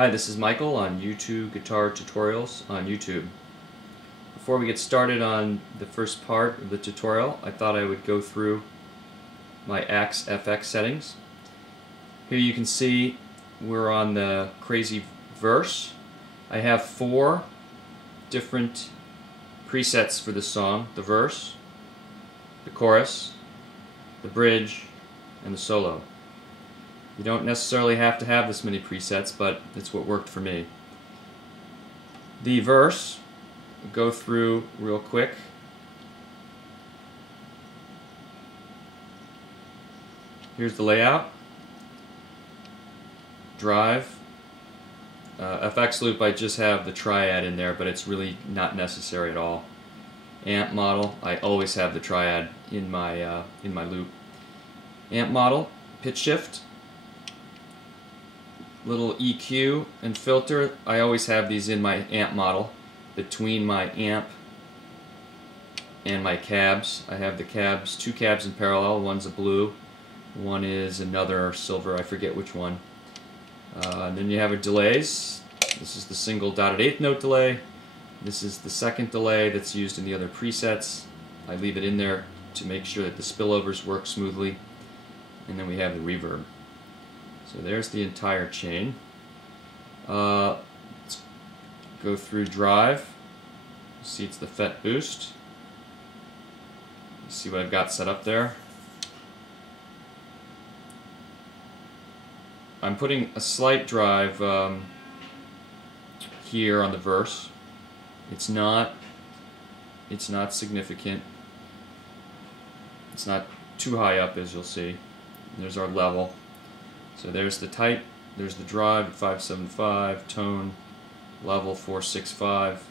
Hi, this is Michael on YouTube Guitar Tutorials on YouTube. Before we get started on the first part of the tutorial, I thought I would go through my Axe FX settings. Here you can see we're on the crazy verse. I have 4 different presets for the song: the verse, the chorus, the bridge, and the solo. You don't necessarily have to have this many presets, but it's what worked for me. The verse, we'll go through real quick. Here's the layout. Drive. FX loop, I just have the triad in there, but it's really not necessary at all. Amp model, I always have the triad in my loop. Amp model, pitch shift. Little EQ and filter, I always have these in my amp model between my amp and my cabs. I have the cabs, 2 cabs in parallel. One's a blue, one is another silver, I forget which one. And then you have a delays. This is the single dotted 8th note delay. This is the second delay that's used in the other presets. I leave it in there to make sure that the spillovers work smoothly. And then we have the reverb. So there's the entire chain. Let's go through drive. See, it's the FET boost. See what I've got set up there. I'm putting a slight drive here on the verse. It's not significant. It's not too high up, as you'll see. There's our level. So there's the type, there's the drive at 575, tone, level 465.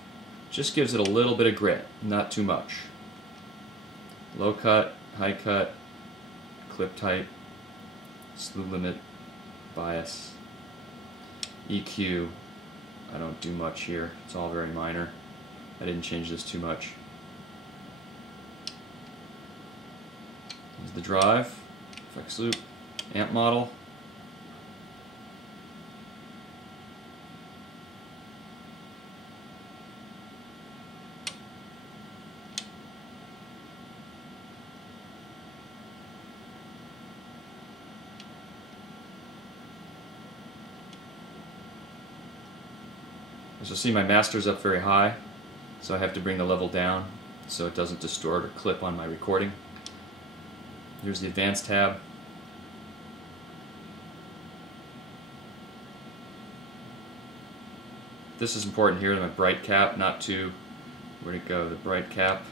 Just gives it a little bit of grit, not too much. Low cut, high cut, clip type, slew limit, bias, EQ. I don't do much here, it's all very minor. I didn't change this too much. Here's the drive, FX loop, amp model. As you'll see, my master's up very high, so I have to bring the level down so it doesn't distort or clip on my recording. Here's the advanced tab. This is important here, my bright cap, not too, where'd it go? The bright cap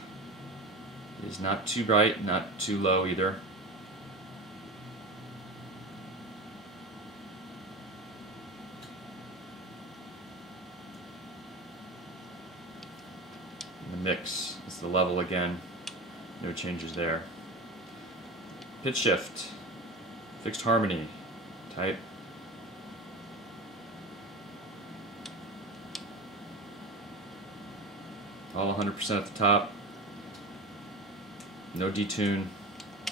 is not too bright, not too low either. Mix is the level again, no changes there. Pitch shift, fixed harmony, type. All 100% at the top. No detune.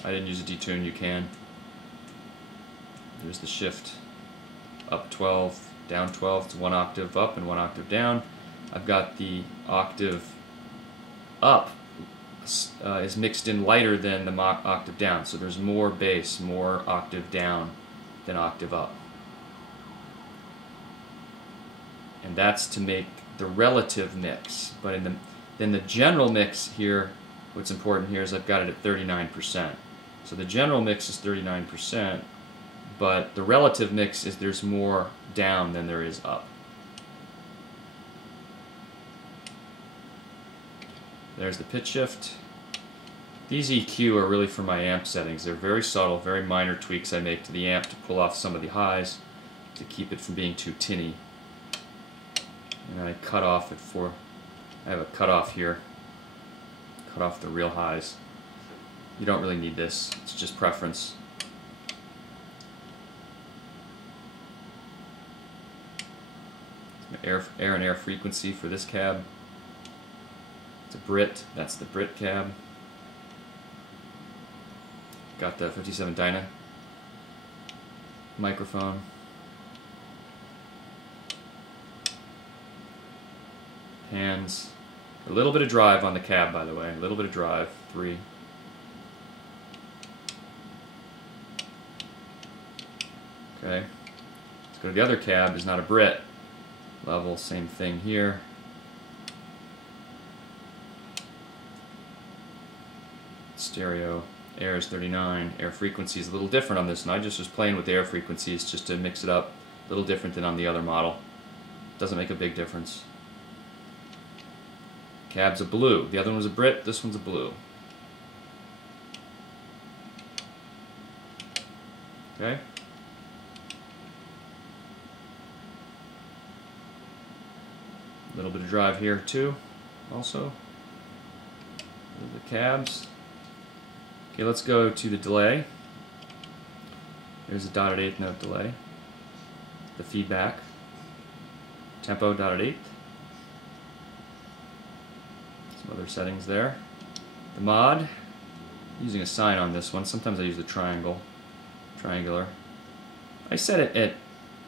I didn't use a detune, you can. There's the shift. Up 12, down 12, it's 1 octave up and 1 octave down. I've got the octave up is mixed in lighter than the octave down, so there's more bass, more octave down than octave up. And that's to make the relative mix. But in the general mix here, what's important here is I've got it at 39%. So the general mix is 39%, but the relative mix is there's more down than there is up. There's the pitch shift. These EQ are really for my amp settings. They're very subtle, very minor tweaks I make to the amp to pull off some of the highs, to keep it from being too tinny. And I cut off at 4. I have a cutoff here. Cut off the real highs. You don't really need this. It's just preference. Air and air frequency for this cab. It's a Brit, that's the Brit cab. Got the 57 Dyna microphone. Hands. A little bit of drive on the cab, by the way. A little bit of drive. 3. Okay. Let's go to the other cab. Is not a Brit. Level, same thing here. Stereo. Air is 39. Air frequency is a little different on this one. I just was playing with the air frequencies just to mix it up. A little different than on the other model. Doesn't make a big difference. Cab's a blue. The other one was a Brit. This one's a blue. Okay. A little bit of drive here too, also. The cabs. Okay, let's go to the delay. There's a dotted eighth note delay. The feedback. Tempo dotted eighth. Some other settings there. The mod. Using a sign on this one. Sometimes I use the triangular. I set it at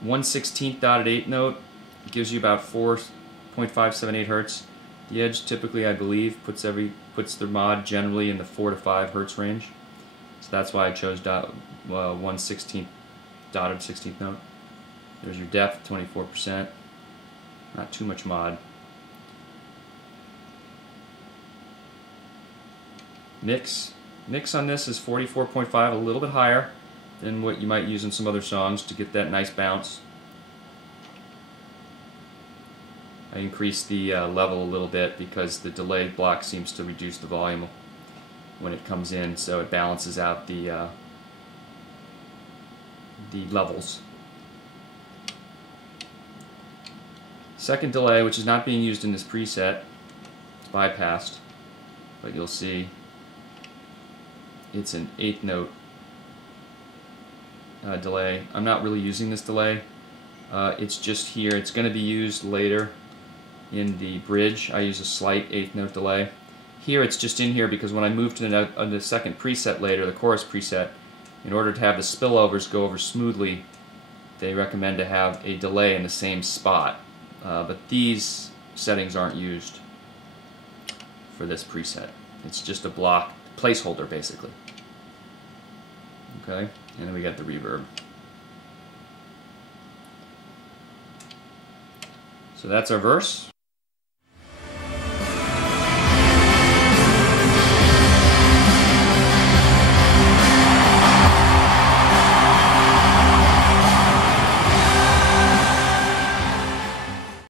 1/16 dotted eighth note. It gives you about 4.578 hertz. The Edge typically, I believe, puts the mod generally in the 4 to 5 hertz range. So that's why I chose 1/16 dotted 16th note. There's your depth, 24%. Not too much mod. Mix on this is 44.5, a little bit higher than what you might use in some other songs to get that nice bounce. I increased the level a little bit because the delay block seems to reduce the volume when it comes in, so it balances out the levels. Second delay, which is not being used in this preset, it's bypassed, but you'll see it's an eighth note delay. I'm not really using this delay. It's just here. It's going to be used later in the bridge. I use a slight eighth note delay. Here it's just in here because when I move to the second preset later, the chorus preset, in order to have the spillovers go over smoothly, they recommend to have a delay in the same spot. But these settings aren't used for this preset. It's just a block placeholder, basically. Okay, and then we got the reverb. So that's our verse.